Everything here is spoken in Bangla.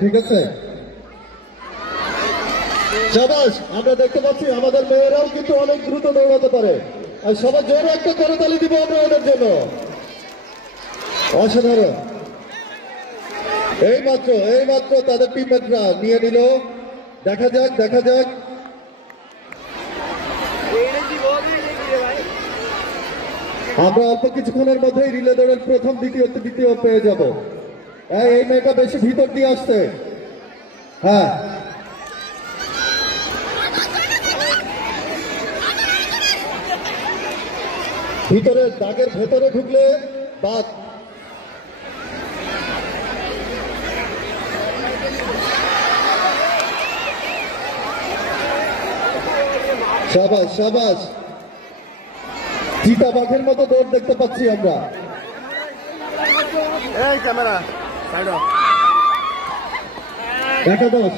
ঠিক আছে? আমরা দেখতে পাচ্ছি আমাদের মেয়েরাও কিন্তু অনেক দ্রুত দৌড়াতে পারে। আর সবার জোরে একটা দিব আমরা ওদের জন্য। অসাধারণ। এই মাত্র এই মাত্র তাদের টিমমেটরা নিয়ে নিল। দেখা যাক দেখা যাক। আমরা অল্প কিছুক্ষণের মধ্যেই রিলে দৌড়ের প্রথম, দ্বিতীয় দ্বিতীয় পেয়ে যাব। এই এই মেয়েটা বেশি ভিতর দিয়ে আসছে। হ্যাঁ। ভিতরে, দাগের ভেতরে ঢুকলে বাদ সাবাস সাবাস। চিতা বাঘের মতো দৌড় দেখতে পাচ্ছি আমরা। এই ক্যামেরা। Dale dos.